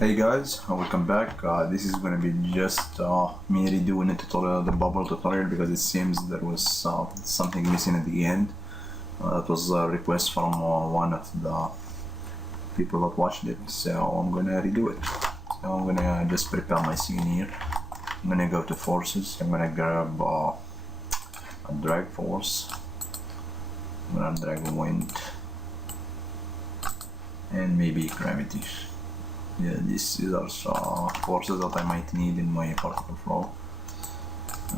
Hey guys, welcome back. This is gonna be just me redoing a tutorial, the bubble tutorial, because it seems there was something missing at the end. That was a request from one of the people that watched it, so I'm gonna redo it. So I'm gonna just prepare my scene here. I'm gonna go to forces. I'm gonna grab a drag force. I'm gonna drag wind and maybe gravity. Yeah, these are forces that I might need in my particle flow.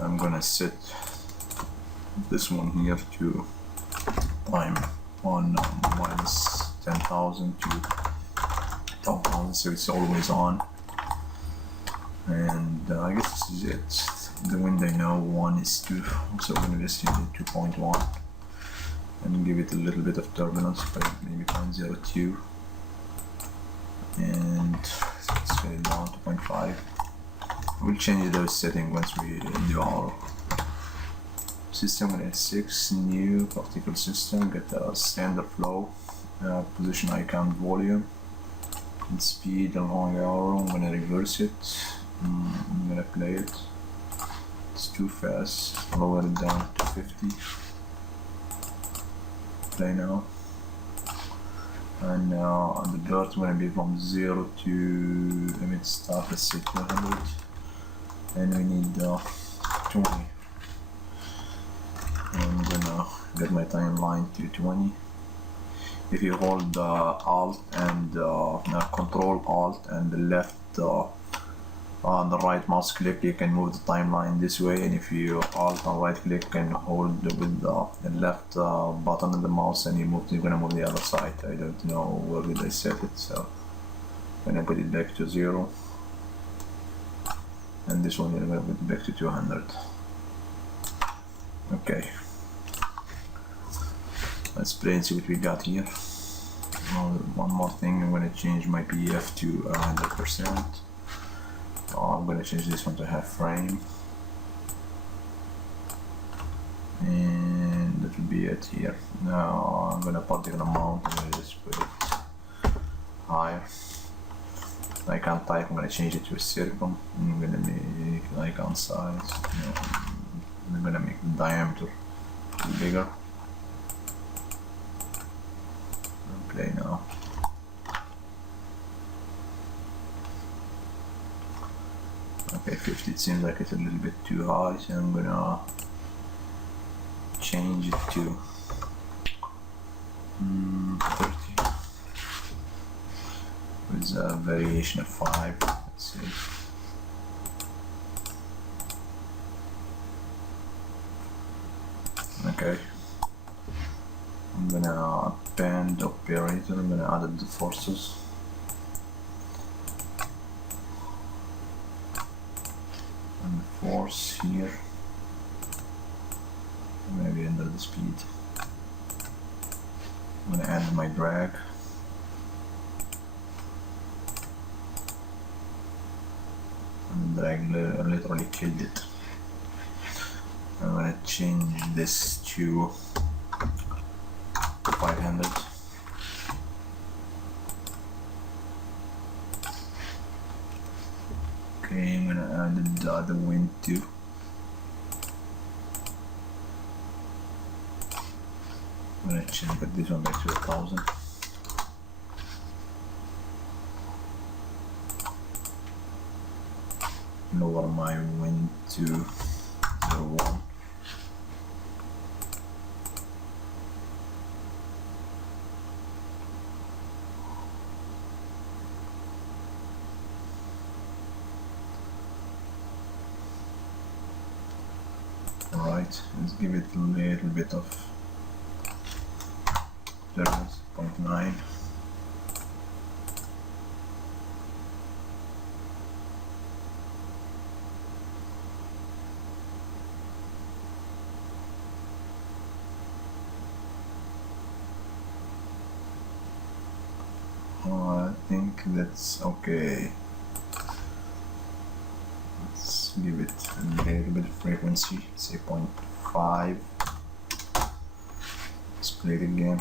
I'm gonna set this one here to time on minus 10,000 to 10,000, so it's always on. And I guess this is it. The wind I know 1 is 2, so I'm gonna just use it 2.1 and give it a little bit of turbulence by maybe 0.02. And let's get it down to 0.5. We'll change those settings once we do our system. With 6 new particle system, get a standard flow, position icon, volume, and speed along arrow. I'm gonna reverse it. I'm gonna play it. It's too fast. Lower it down to 50. Play now. And the birth going to be from 0 to, let me start, let's say 200, and we need 20. I'm gonna get my timeline to 20. If you hold Alt and Control Alt and the left on the right mouse click, you can move the timeline this way, and if you Alt and right click and hold with the left button of the mouse and you're gonna move the other side. I don't know where did I set it, so I'm gonna put it back to 0, and this one I'm gonna put it back to 200. Okay, let's play and see what we got here. One more thing, I'm gonna change my PF to 100%. I'm gonna change this one to half frame, and that will be it here. Now I'm gonna particle amount, I'm gonna just put it higher. I can't type, I'm gonna change it to a circle. I'm gonna make icon size, I'm gonna make the diameter bigger. And play now. Okay, 50, it seems like it's a little bit too high, so I'm gonna change it to 30 with a variation of 5. Let's see. Okay, I'm gonna append operator, I'm gonna add the forces. Force here, maybe under the speed. I'm gonna add my drag, and drag literally killed it. I'm gonna change this to 500. Okay, I'm gonna add the wind too. I'm gonna put this one back to 1000. Lower my wind to 0.1. Alright, let's give it a little bit of 0.9. I think that's okay. Let's give it a little bit of frequency, say 0.5. Let's play it again.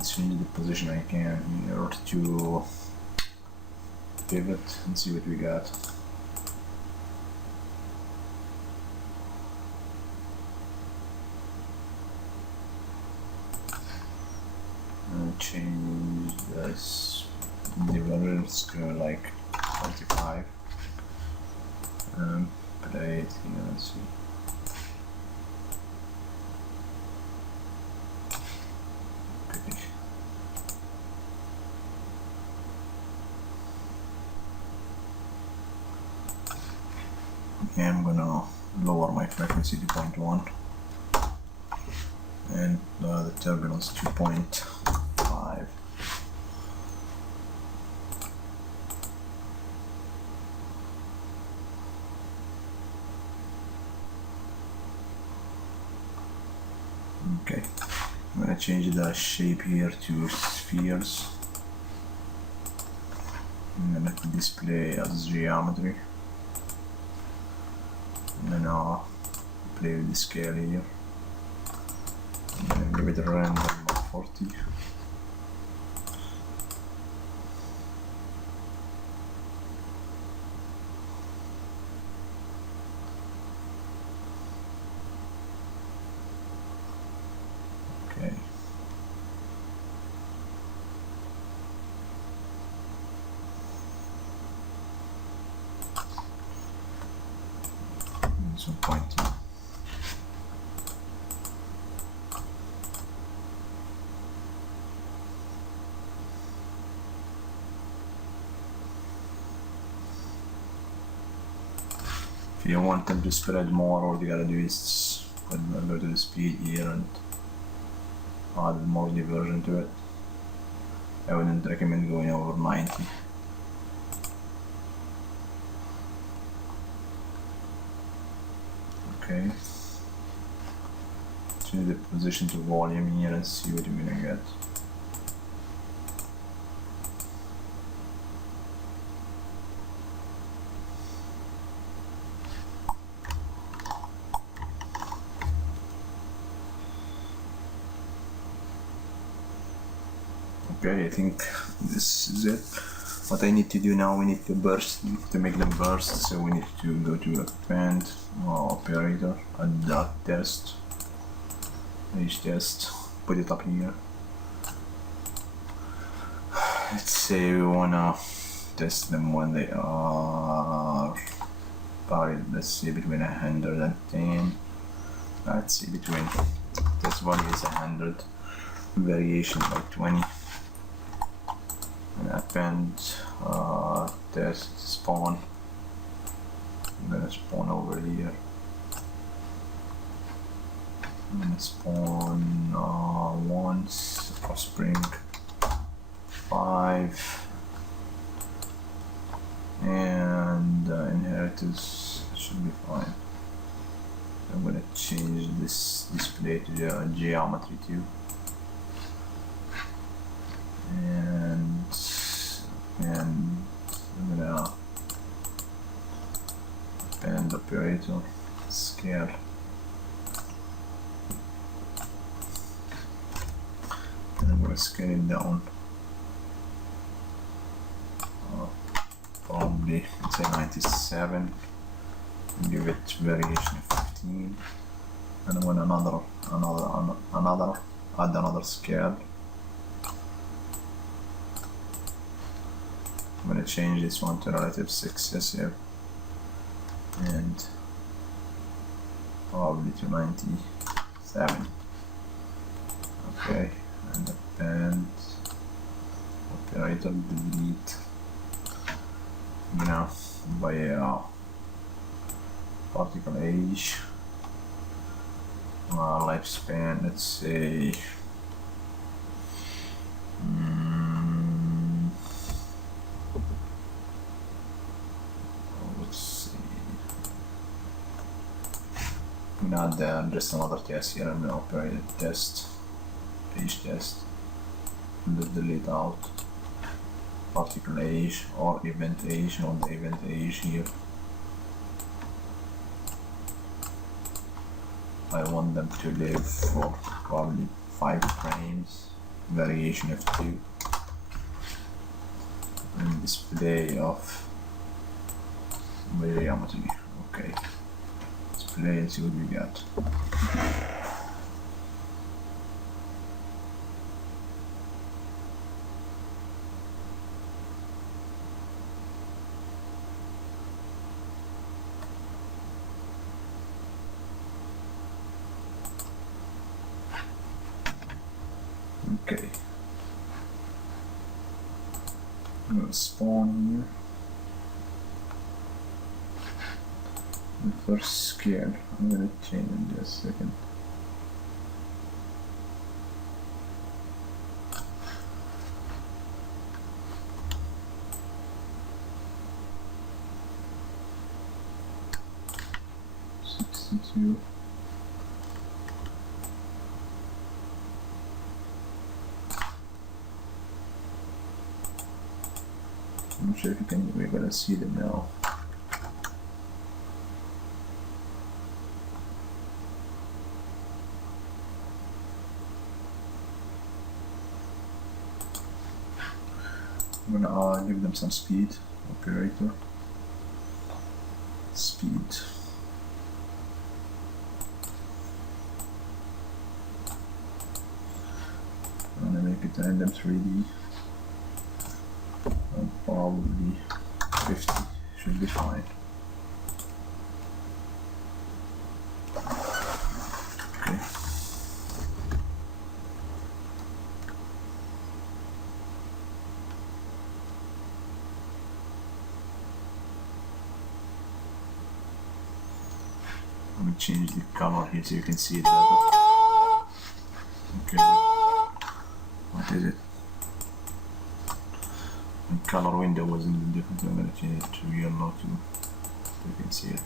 Let's change the position I can here to pivot and see what we got. Change this divergence to like 45. Play it here, let's see. Okay. Okay, I'm gonna lower my frequency to 0.1 and the turbulence to 0.5. Okay, I'm gonna change the shape here to spheres. I'm gonna display as geometry. I'm gonna play with the scale here. I'm gonna give it a random of 40. Okay. Some point. If you want them to spread more, all you gotta do is go to the speed here and add more diversion to it. I wouldn't recommend going over 90. Okay. Change the position to volume here and see what you're gonna get. Okay, I think this is it. What I need to do now, we need to burst, to make them burst, so we need to go to append operator, add that test, page test, put it up here. Let's say we wanna test them when they are probably, let's see, between 110, let's see, between, test value is 100, variation by 20. And append test spawn. I'm gonna spawn over here. I'm gonna spawn once, offspring 5, and inheritance should be fine. I'm gonna change this display to geometry too. And I'm gonna append operator scale. And I'm gonna scale it down. Probably let's say 97. And give it variation of 15. And I'm gonna add another scale. I'm going to change this one to relative successive and probably to 97. Okay, and append operator delete. Now by particle age, lifespan, let's say not just another test here. I'm gonna operate a test, page test, and just delete out particle age or event age, not the event age here. I want them to live for probably 5 frames variation F2 and display of geometry. Okay, let's play and see what we got. Okay, I'm gonna spawn here. The first scale, I'm gonna change in just a second. $62. I'm sure if you can, we're gonna see them now. I'm gonna give them some speed. Operator. Speed. I'm gonna make it random 3D. Probably 50 should be fine. Okay. Let me change the color here so you can see it better. Okay. What is it? The color window wasn't different. I'm gonna change it to yellow too, so you can see it.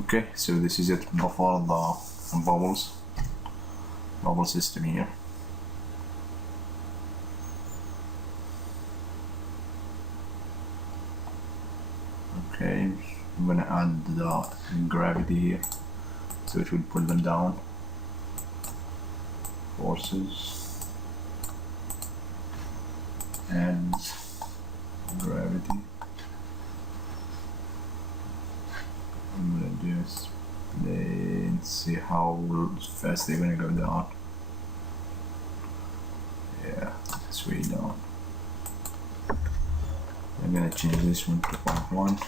Okay, so this is it for the bubble system here. Okay, I'm gonna add the gravity here, so it will pull them down. Forces and gravity. I'm gonna just play and see how fast they're gonna go down. Yeah, it's way down. I'm gonna change this one to 0.1.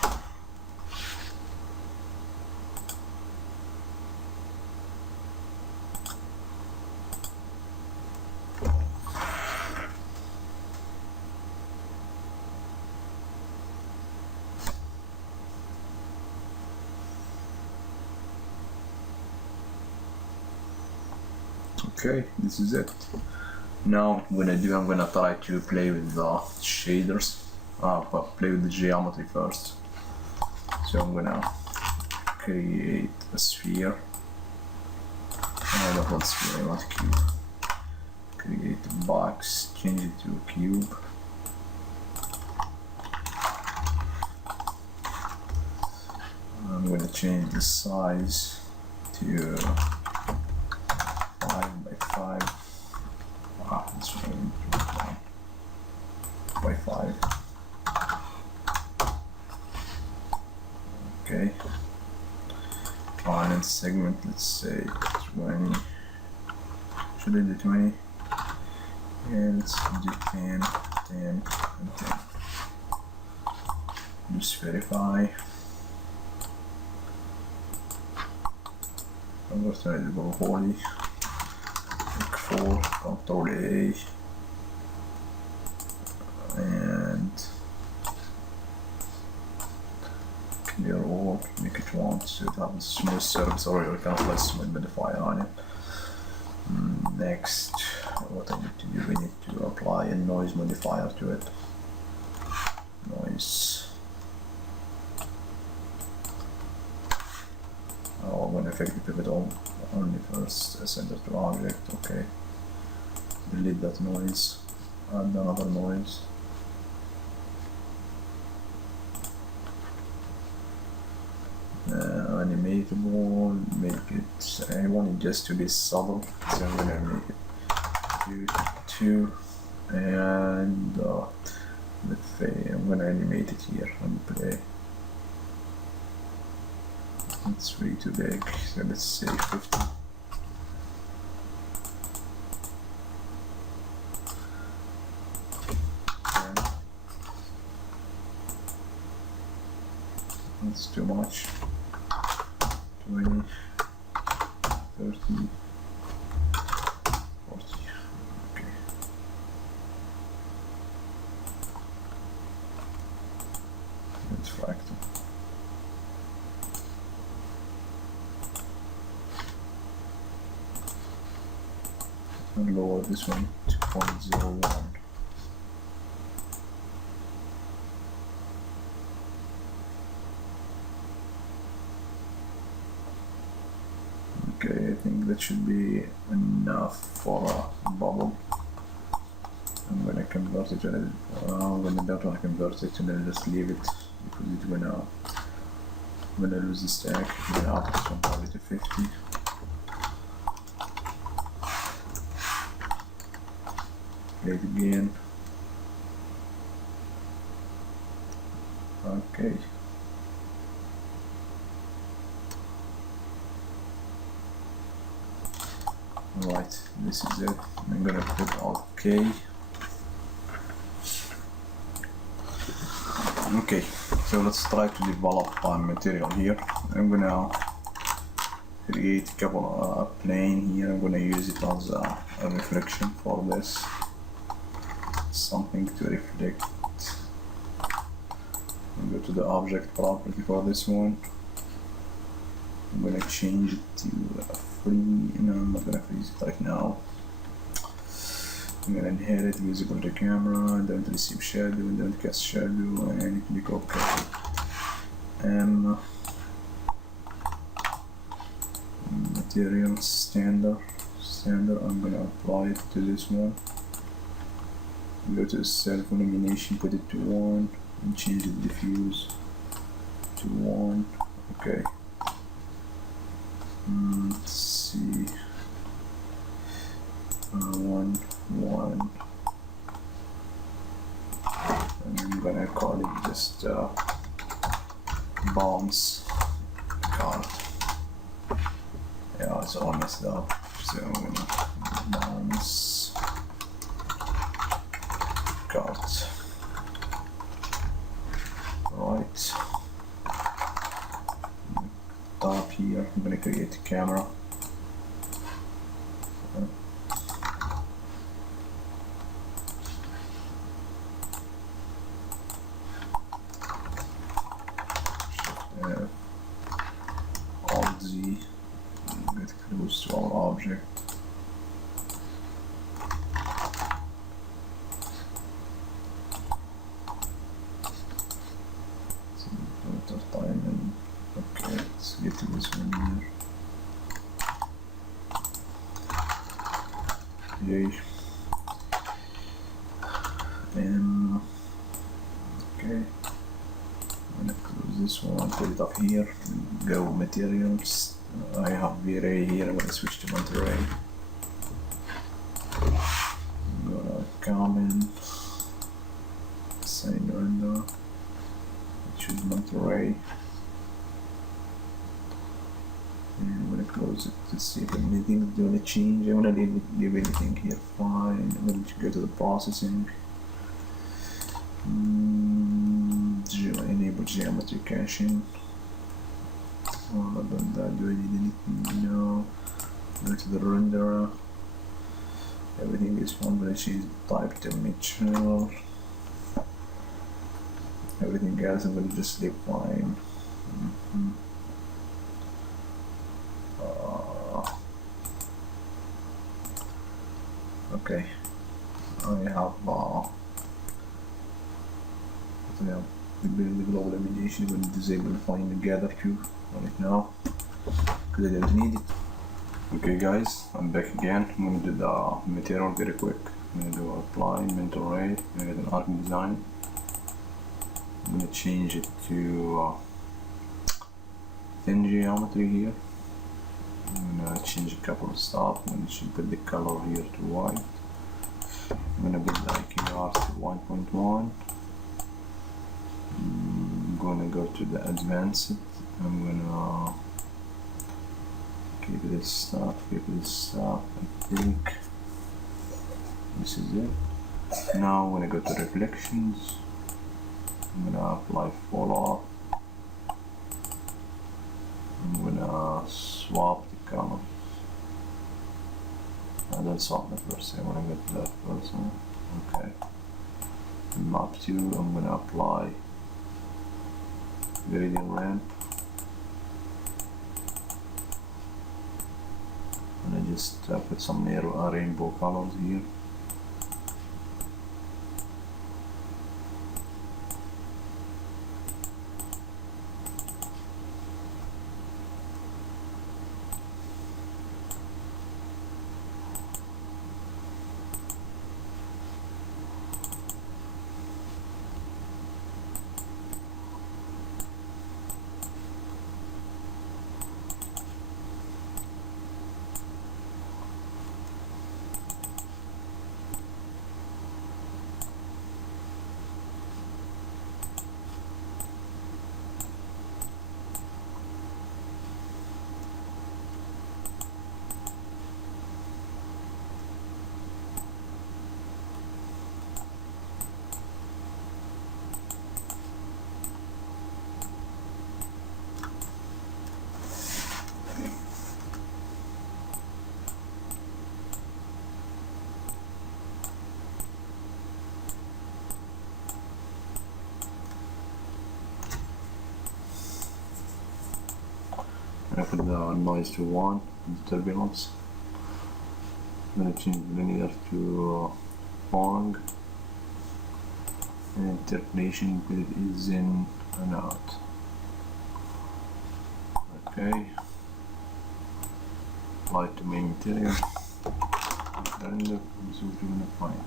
Okay, this is it. Now I'm gonna try to play with the shaders, but play with the geometry first. So I'm gonna create a sphere. I don't want sphere, I want cube. Create a box, change it to a cube. I'm gonna change the size to 5 by 5. Wow, this one by 5. Okay. And segment, let's say 20. Should I do 20? Yeah, let's do 10, 10, and 10. Just verify. I'm going to try to go 40. Click 4, Control A, and clear all, make it once so it has a smooth surface, or you can apply smooth modifier on it. Next, what I need to do, we need to apply a noise modifier to it. Noise. Oh, I'm going to effect the pivot only first, center to object, okay. Delete that noise, add another noise. animatable, make it, I want it just to be subtle, so I'm gonna make it 2, and let's say I'm gonna animate it here and play. It's way too big, so let's say 50. That's too much. 20, 30, 40. Okay. It's fractal. And lower this one to 0.01. Okay, I think that should be enough for a bubble. I'm gonna convert it to I'm gonna don't want to convert it and then just leave it because it's gonna lose the stack. I'm gonna up this one probably to 50. Play it again. Okay. Right, this is it. I'm gonna put OK. Okay, so let's try to develop material here. I'm gonna create a couple plane here. I'm gonna use it as a reflection for this. Something to reflect. I'll go to the object property for this one. I'm gonna change it to free. No, I'm not gonna freeze it right now. I'm gonna inherit visible to camera, don't receive shadow, don't cast shadow, and click OK. Material standard, I'm gonna apply it to this one. Go to self illumination, put it to 1, and change the diffuse to 1. Okay. Let's see. 1, 1. And I'm gonna call it just bounce card. Yeah, it's all messed up. So I'm gonna bounce card. Right. Top here, I'm gonna create a camera. Alt Z, get close to our object. So a lot of time and okay, let's get to this one here. Yay. Okay. I'm gonna close this one, put it up here, go materials. I have V-Ray here, I'm gonna switch to Monterey. I'm gonna comment, assign render, choose Monterey. And I'm gonna close it to see if anything is gonna change. I'm gonna leave anything here fine. I'm gonna go to the processing. Enable geometry caching. Other than that, do I need anything? No. Go to the renderer. Everything is fine, but I change the type to mature. Everything else I'm gonna just leave fine. Okay. I have the global illumination. I'm going to disable find and gather queue right now because I don't need it. Okay guys, I'm back again. I'm going to do the material very quick. I'm going to do apply, mental ray, I'm going to get an arc design. I'm going to change it to I thin geometry here. I'm gonna change a couple of stuff. I'm gonna put the color here to white. I'm gonna put the IQR to 1.1. I'm gonna go to the advanced. I'm gonna keep this stuff. I think this is it. Now I'm gonna go to reflections. I'm gonna apply follow up. I'm gonna swap the colors. I don't swap the first, I wanna get that first one. Okay. Map 2, I'm gonna apply gradient ramp. And I just put some rainbow colors here. I put the noise to 1, the turbulence. I'm going to change linear to Fong. And interpolation, put it is in and out. Okay. Apply to main material. Render, this is what you're going to find.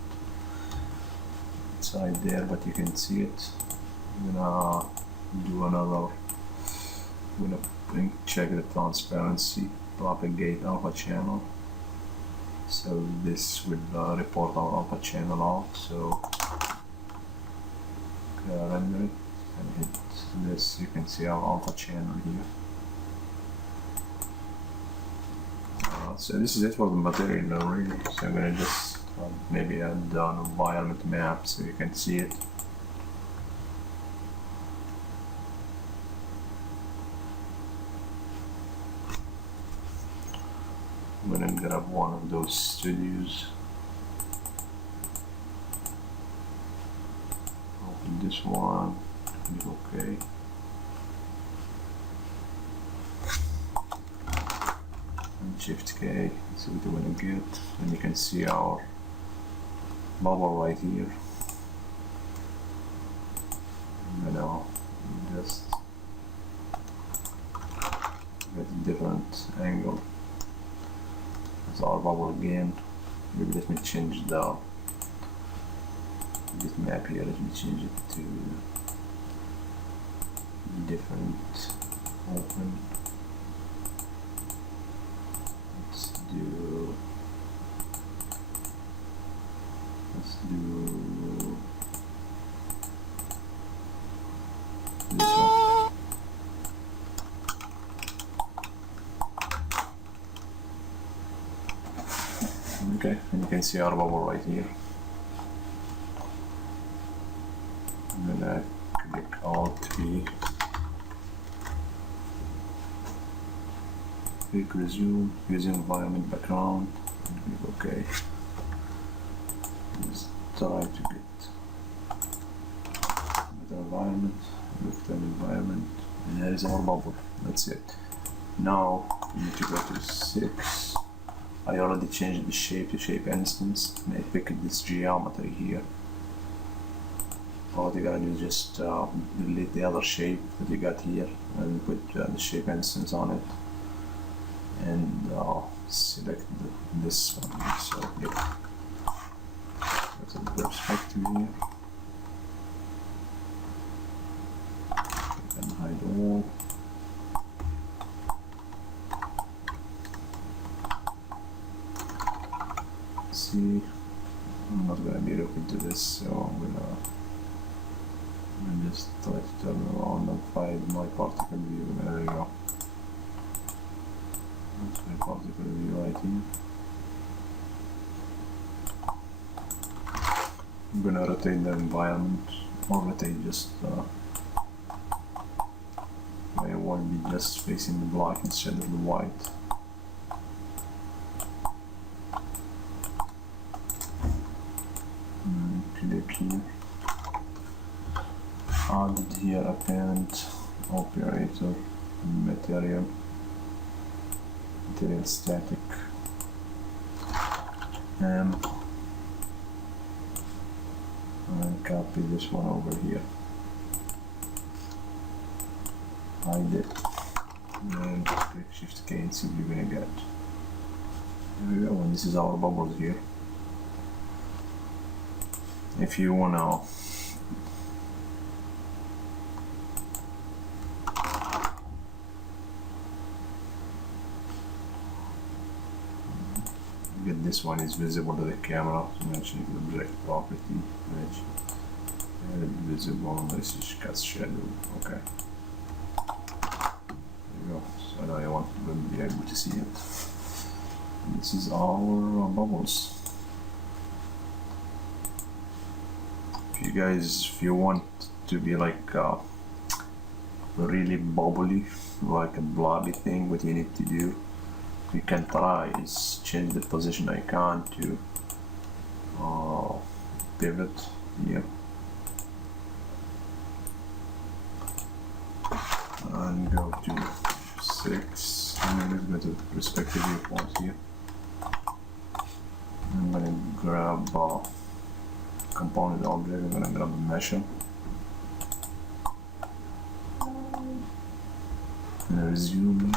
It's right there, but you can see it. I'm gonna do another. I'm gonna check the transparency, propagate alpha channel. So this will report our alpha channel out. So render it and hit this. You can see our alpha channel here. So this is it for the material really. So I'm gonna just maybe add an environment map so you can see it. I'm gonna grab one of those studios. Open this one. Okay. And Shift K. So what you wanna get, and you can see our bubble right here. I'm gonna just get a different angle. It's our bubble again. Maybe let me change this map here. Let me change it to different open. Let's do this one. Okay, and you can see our bubble right here. I'm gonna click Alt P, click resume, using environment background, and click OK. Just try to get the environment, look the environment, and there is our bubble. That's it. Now we need to go to 6. I already changed the shape to shape instance, and I picked this geometry here. All you gotta do is just delete the other shape that you got here and put the shape instance on it, and select this one. So yeah, that's the perspective here. You can hide all. this, so I'm gonna just try to turn around and find my particle view. There we go. That's my particle view right here. I'm gonna rotate the environment, or rotate just I want to be just facing the black instead of the white. Click here. Added here apparent operator material static and copy this one over here. Hide it and click Shift K and see what you're gonna get. There we go, and this is our bubbles here. If you wanna get this one is visible to the camera, so I'm gonna change the object property, image, visible, this is cast shadow, okay. So now I want to be able to see it. And this is our bubbles. If you want to be like really bubbly, like a blobby thing, what you need to do, you can try is change the position icon to pivot here. And go to 6, and then let's go to respective viewpoints here. I'm gonna grab component object, I'm gonna grab a measure. And resume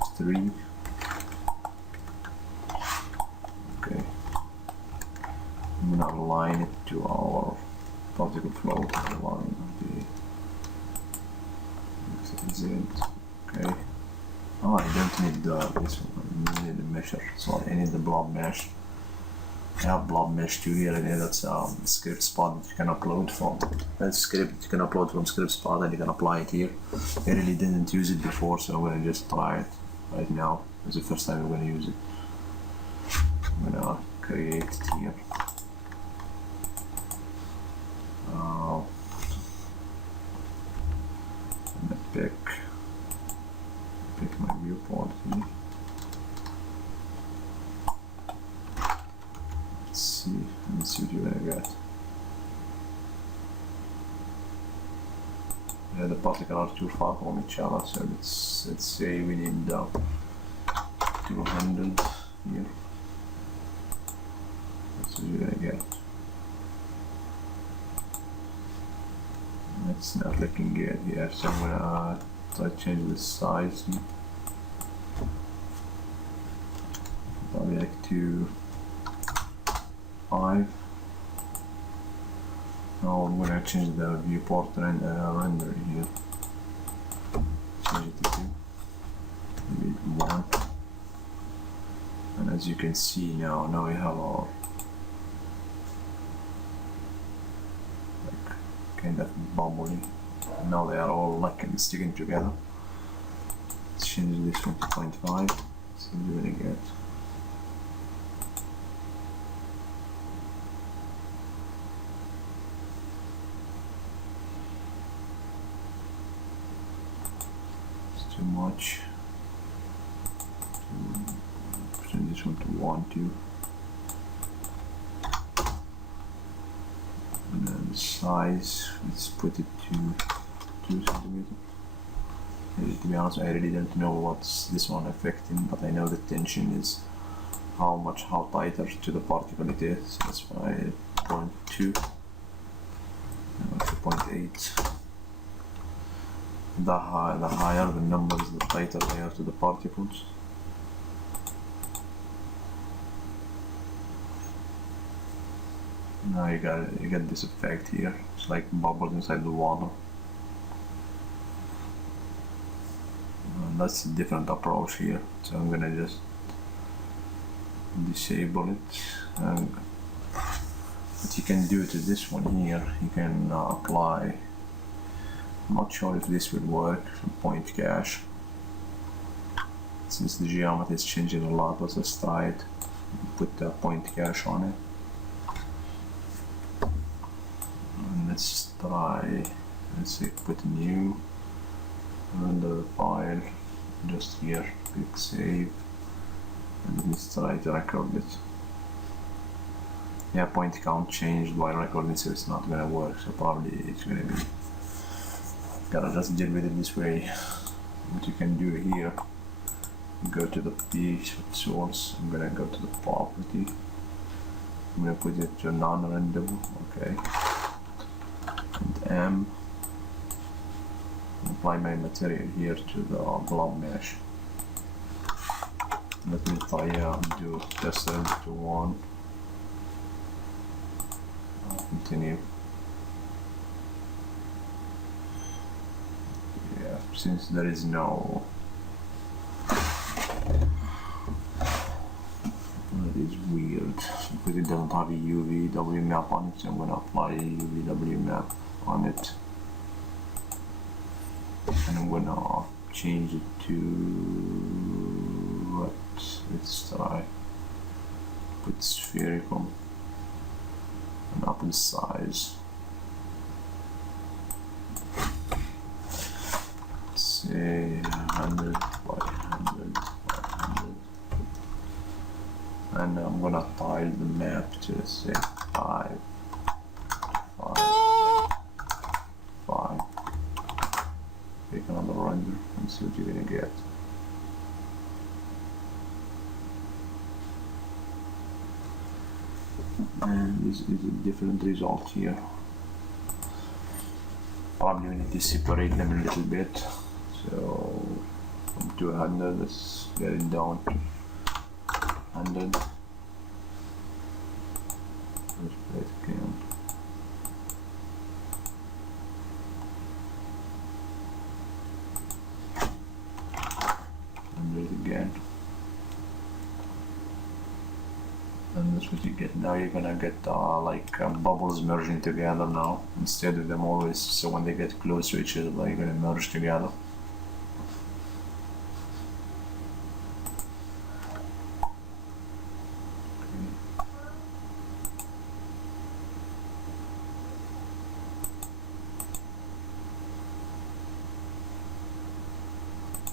F3. Okay. I'm gonna align it to our particle flow line of the Z. Okay. Oh, I don't need this one, I need the measure. So I need the blob mesh. I have blob mesh 2 here, and that's script spot that you can upload from. That's script you can upload from script spot, and you can apply it here. I really didn't use it before, so I'm gonna just try it right now. It's the first time I'm gonna use it. I'm gonna create it here. I'm gonna pick my viewport here. Let's see what you're gonna get. Yeah, the particles are too far from each other, so let's say we need 200 here. That's what you're gonna get. It's not looking good here, so I'm gonna try to change the size here. Probably like 2.5. Now I'm gonna change the viewport render here. Change it to 2. Maybe 1. And as you can see now we have our kind of bubbly. Now they are all like sticking together. Let's change this one to 0.5. See what you're gonna get. It's too much. Change this one to 1, 2. And then the size, let's put it to 2 centimeters. To be honest, I really don't know what's this one affecting, but I know the tension is how tighter to the particle it is. That's why 0.2, 2.8. The higher the numbers, the tighter they are to the particles. Now you get this effect here. It's like bubbles inside the water. And that's a different approach here. So I'm gonna just disable it and what you can do to this one here, you can apply, I'm not sure if this will work, point cache. Since the geometry is changing a lot, let's try it. Put the point cache on it. And let's try, let's say put new, render the file, just here, click save, and let's try to record it. Yeah, point count changed while recording, so it's not gonna work, so probably it's gonna be, gotta just deal with it this way. What you can do here, go to the page source, I'm gonna go to the property, I'm gonna put it to non-renderable, okay, and apply my material here to the blob mesh. Let me try do test to 1, continue. Yeah, since there is no, that is weird, because it doesn't have a UVW map on it, so I'm going to apply a UVW map on it, and I'm going to change it to what, let's try, put spherical, and up in size, say 100 by 100 by 100, and I'm gonna tile the map to say 5, 5, 5. Take another render and see what you're gonna get. And this is a different result here. Probably we need to separate them a little bit. So from 200, let's get it down to 100. Let's play it again. And do it again. And that's what you get. Now you're gonna get bubbles merging together now, instead of them always, so when they get close to each other, they're gonna merge together.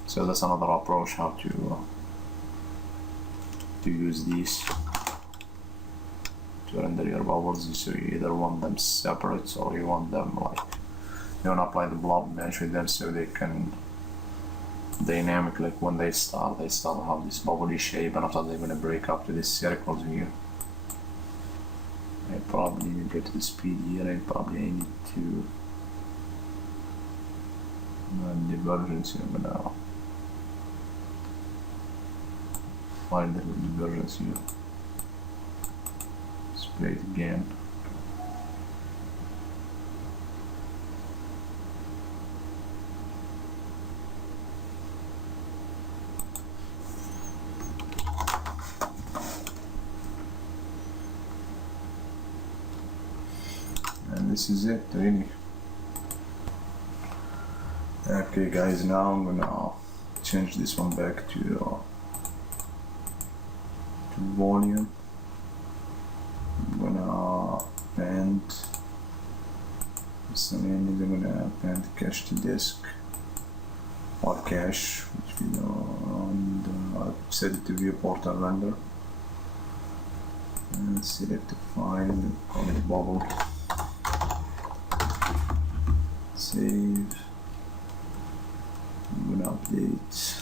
So that's another approach how to use these to render your bubbles. So you either want them separate, or you want them you want to apply the blob mesh with them so they can dynamic, like when they start to have this bubbly shape, and after they're going to break up to these circles here. I probably need to go to the speed here. I need to divergence. I'm gonna find the divergence here. Let's play it again. And this is it, really. Okay guys, now I'm gonna change this one back to volume. I'm gonna paint this one in. I'm gonna paint cache to disk, or cache, which we know, and set it to viewport and render. And select the file and call it bubble. Save. I'm gonna update.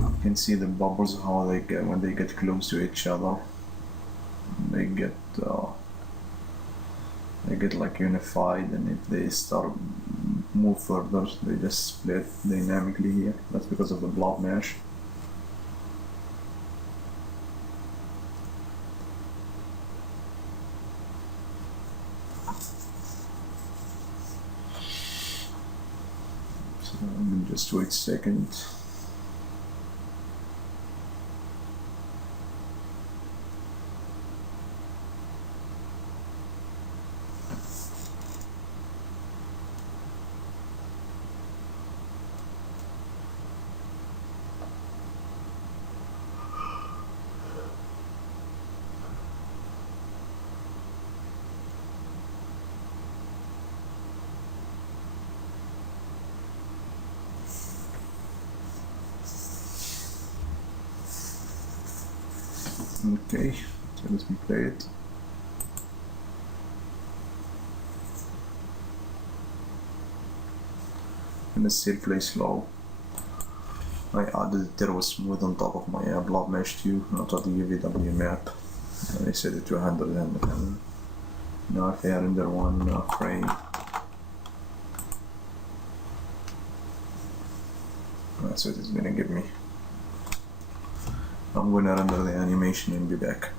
You can see the bubbles, how they get when they get close to each other. They get like unified, and if they start move further, they just split dynamically here. That's because of the blob mesh. So just wait a second. Okay, so let me play it. And it still plays slow. I added the turbo smooth on top of my blob mesh too, not on the UVW map. And I set it to 100 and now if I render one frame, that's what it's gonna give me. I'm gonna render the animation and be back.